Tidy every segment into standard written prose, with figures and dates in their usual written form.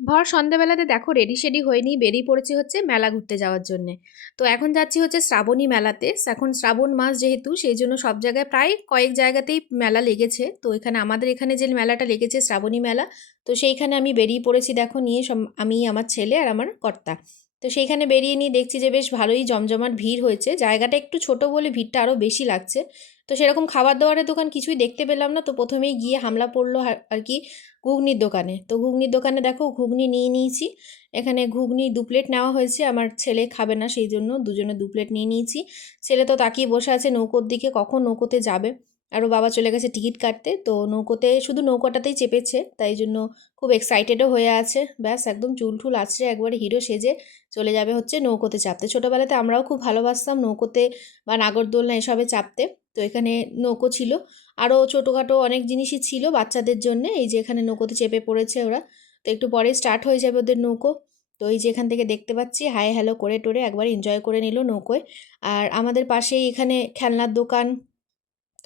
ভর সন্ধ্যাবেলাতে দেখো ready shady হয়ে নিয়ে বেরিয়ে পড়েছি হচ্ছে মেলা ঘুরতে যাওয়ার জন্যে। তো এখন যাচ্ছি হচ্ছে শ্রাবণী মেলাতে। এখন শ্রাবণ মাস যেহেতু সেই জন্য সব জায়গায় প্রায় কয়েক জায়গাতেই মেলা লেগেছে। তো এখানে আমাদের এখানে যে মেলাটা লেগেছে শ্রাবণী মেলা, তো সেইখানে আমি বেরিয়ে পড়েছি দেখো নিয়ে সব, আমি আমার ছেলে আর আমার কর্তা। তো সেইখানে বেরিয়ে নিয়ে দেখছি যে বেশ ভালোই জমজমাট ভিড় হয়েছে, জায়গাটা একটু ছোট বলে ভিড়টা আরও বেশি লাগছে। তো সেরকম খাবার দাবারের দোকান কিছুই দেখতে পেলাম না, তো প্রথমেই গিয়ে হামলা পড়লো আর কি ঘুগনির দোকানে। তো ঘুগনির দোকানে দেখো ঘুগনি নিয়ে নিয়েছি। এখানে ঘুগনি 2 প্লেট নেওয়া হয়েছে, আমার ছেলে খাবে না সেই জন্য দুজনে 2 প্লেট নিয়ে নিয়েছি। ছেলে তো তাকিয়ে বসে আছে নৌকোর দিকে, কখন নৌকোতে যাবে। আরও বাবা চলে গেছে টিকিট কাটতে, তো নৌকোতে শুধু নৌকোটাতেই চেপেছে, তাই জন্য খুব এক্সাইটেডও হয়ে আছে। ব্যাস একদম চুল টুল আছড়ে একবারে হিরো সেজে চলে যাবে হচ্ছে নৌকোতে চাপতে। ছোটোবেলাতে আমরাও খুব ভালোবাসতাম নৌকোতে বা নাগরদোলনা এসবে চাপতে। তো এখানে নৌকো ছিল, আরও ছোটোখাটো অনেক জিনিসই ছিল বাচ্চাদের জন্যে। এই যে এখানে নৌকোতে চেপে পড়েছে ওরা, তো একটু পরে স্টার্ট হয়ে যাবে ওদের নৌকো। তো এই যে এখান থেকে দেখতে পাচ্ছি হাই হ্যালো করে টোরে একবার এনজয় করে নিল নৌকোয়। আর আমাদের পাশেই এখানে খেলনার দোকান,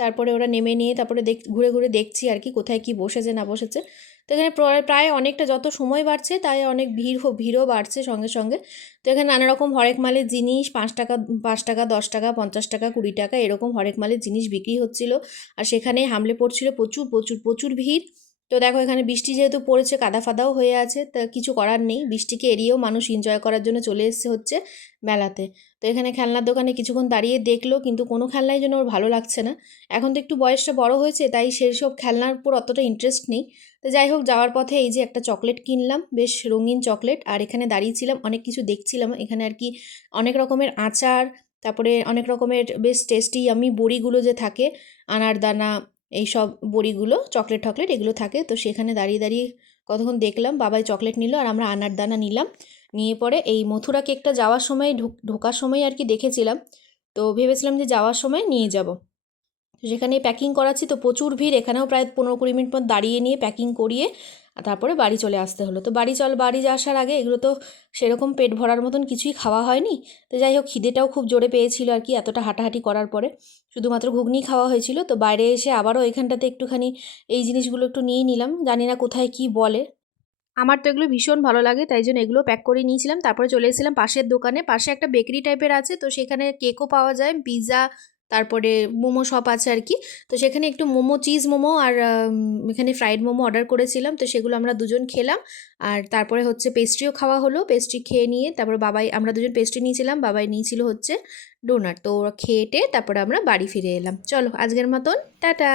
তারপরে ওরা নেমে নিয়ে তারপরে ঘুরে ঘুরে দেখছি আর কি কোথায় কি বসেছে না বসেছে। তো এখানে প্রায় অনেকটা যত সময় বাড়ছে তাই অনেক ভিড়ও বাড়ছে সঙ্গে সঙ্গে। তো এখানে নানা রকম হরেক মালের জিনিস 5 টাকা 5 টাকা 10 টাকা 50 টাকা 20 টাকা এরকম হরেক মালের জিনিস বিক্রি হচ্ছিল। আর সেখানে হামলে পড়ছিল প্রচুর প্রচুর প্রচুর ভিড়। তো দেখো এখানে বৃষ্টি যেহেতু পড়েছে কাদা ফাদাও হয়ে আছে, তা কিছু করার নেই, বৃষ্টিকে এড়িয়েও মানুষ এনজয় করার জন্য চলে এসছে হচ্ছে মেলাতে। তো এখানে খেলনার দোকানে কিছুক্ষণ দাঁড়িয়ে দেখলো, কিন্তু কোনো খেলনাই যেন ওর ভালো লাগছে না। এখন তো একটু বয়সটা বড় হয়েছে তাই সেসব খেলনার উপর অতটা ইন্টারেস্ট নেই। তো যাই হোক যাওয়ার পথে এই যে একটা চকলেট কিনলাম, বেশ রঙিন চকলেট, আর এখানে দাঁড়িয়েছিলাম অনেক কিছু দেখছিলাম। এখানে আর কি অনেক রকমের আচার, তারপরে অনেক রকমের বেশ টেস্টি আমি বড়িগুলো যে থাকে, আনারদানা, এই সব বড়িগুলো চকলেট টকলেট এগুলো থাকে। তো সেখানে দাঁড়িয়ে দাঁড়িয়ে কতক্ষণ দেখলাম, বাবাই চকলেট নিল আর আমরা আনারদানা নিলাম। নিয়ে পরে এই মথুরা কেকটা যাওয়ার সময় ঢোকার সময় আর কি দেখেছিলাম, তো ভেবেছিলাম যে যাওয়ার সময় নিয়ে যাব। সেখানে প্যাকিং করাচ্ছি, তো প্রচুর ভিড়, এখানেও প্রায় 15-20 মিনিট পর দাঁড়িয়ে নিয়ে প্যাকিং করিয়ে তারপরে বাড়ি চলে আসতে হলো। তো বাড়ি আসার আগে এগুলো তো সেরকম পেট ভরার মতন কিছুই খাওয়া হয়নি। তো যাই হোক খিদেটাও খুব জোরে পেয়েছিল আর কি এতটা হাঁটাহাঁটি করার পরে, শুধুমাত্র ঘুগনি খাওয়া হয়েছিল। তো বাইরে এসে আবারও এখানটাতে একটুখানি এই জিনিসগুলো একটু নিয়ে নিলাম, জানি না কোথায় কি বলে। আমার তো এগুলো ভীষণ ভালো লাগে তাই জন্য এগুলো প্যাক করে নিয়েছিলাম। তারপরে চলে এসেছিলাম পাশের দোকানে, পাশে একটা বেকারি টাইপের আছে, তো সেখানে কেকও পাওয়া যায়, পিৎজা, তারপরে মোমো শপ আছে আর কি। তো সেখানে একটু মোমো, চিজ মোমো আর এখানে ফ্রাইড মোমো অর্ডার করেছিলাম, তো সেগুলো আমরা দুজন খেলাম। আর তারপরে হচ্ছে পেস্ট্রিও খাওয়া হলো, পেস্ট্রি খেয়ে নিয়ে তারপরে আমরা দুজন পেস্ট্রি নিয়েছিলাম, বাবাই নিয়েছিল হচ্ছে ডোনাট। তো খেয়ে তারপরে আমরা বাড়ি ফিরে এলাম। চলো আজকের মতন টাটা।